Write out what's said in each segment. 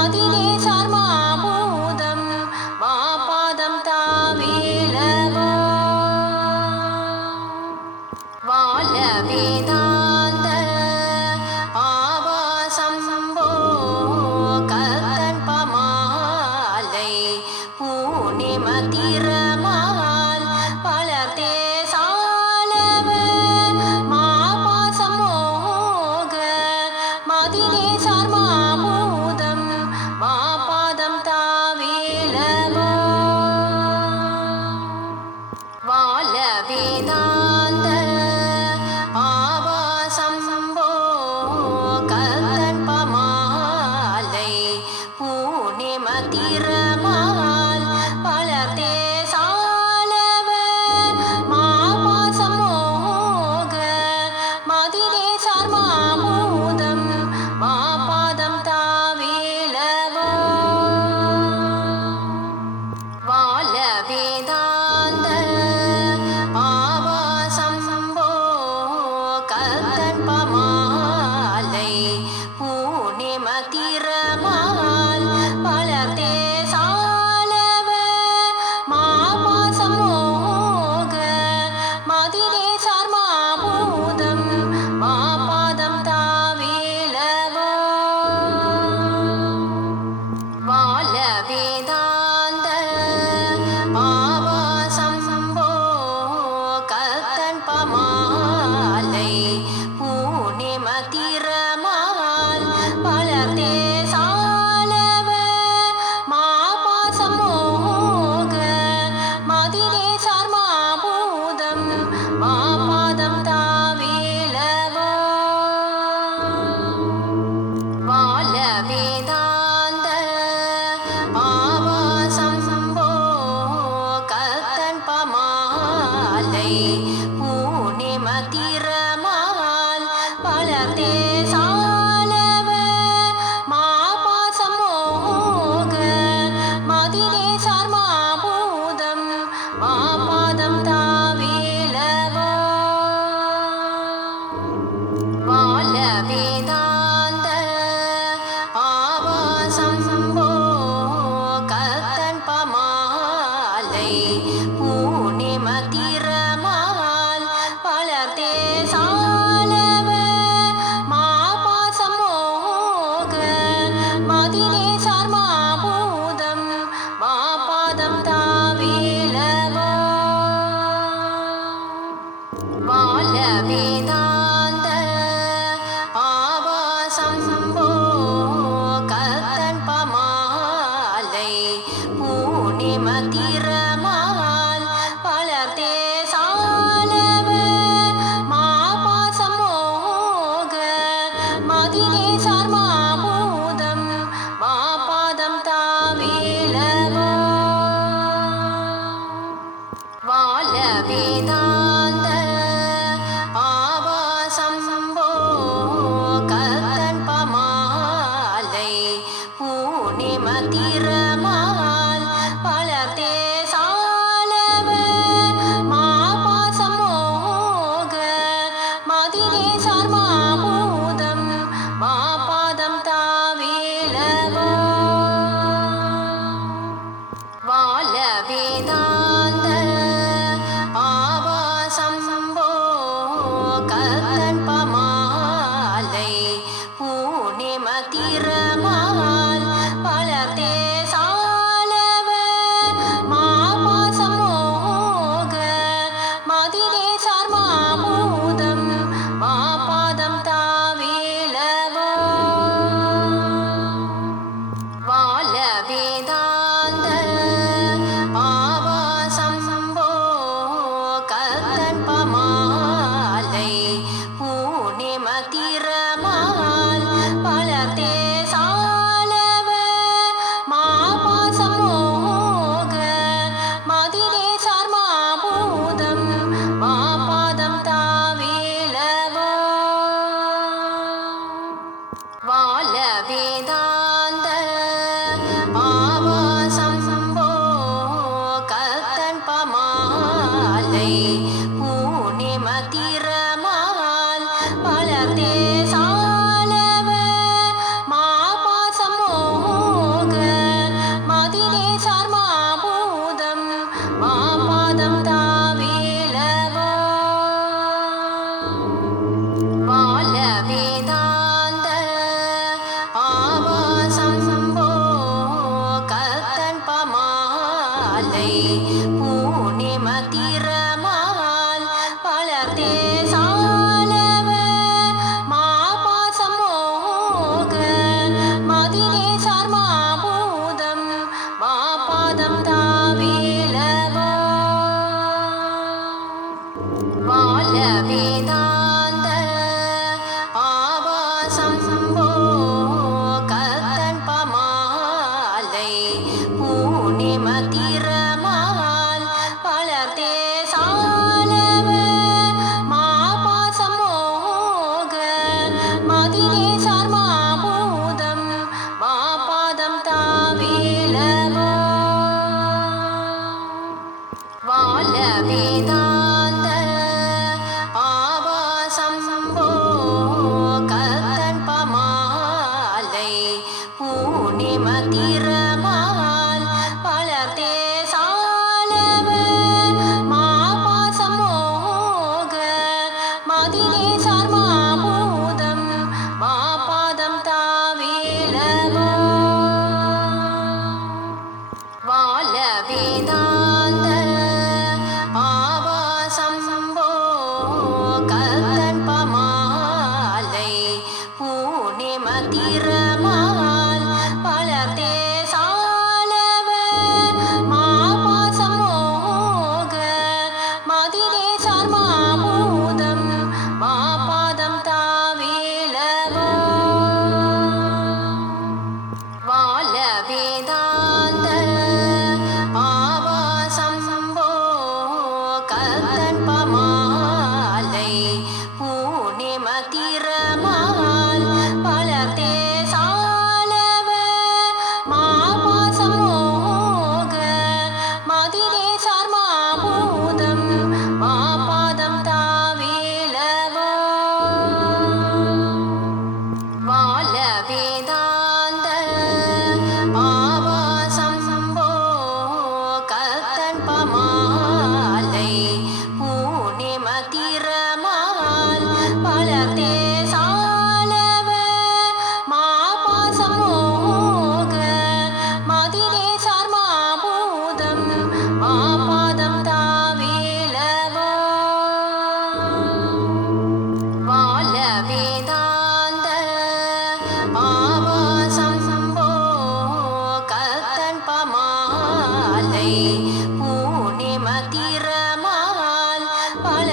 我的女。பத்திரமா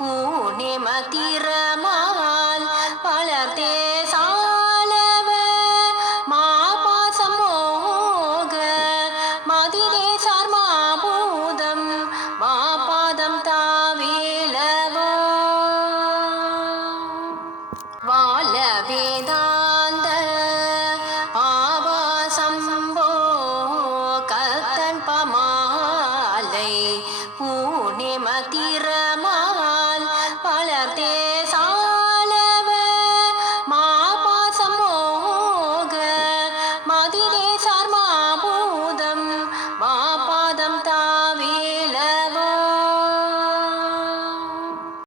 பூர்ணிமதிரமால்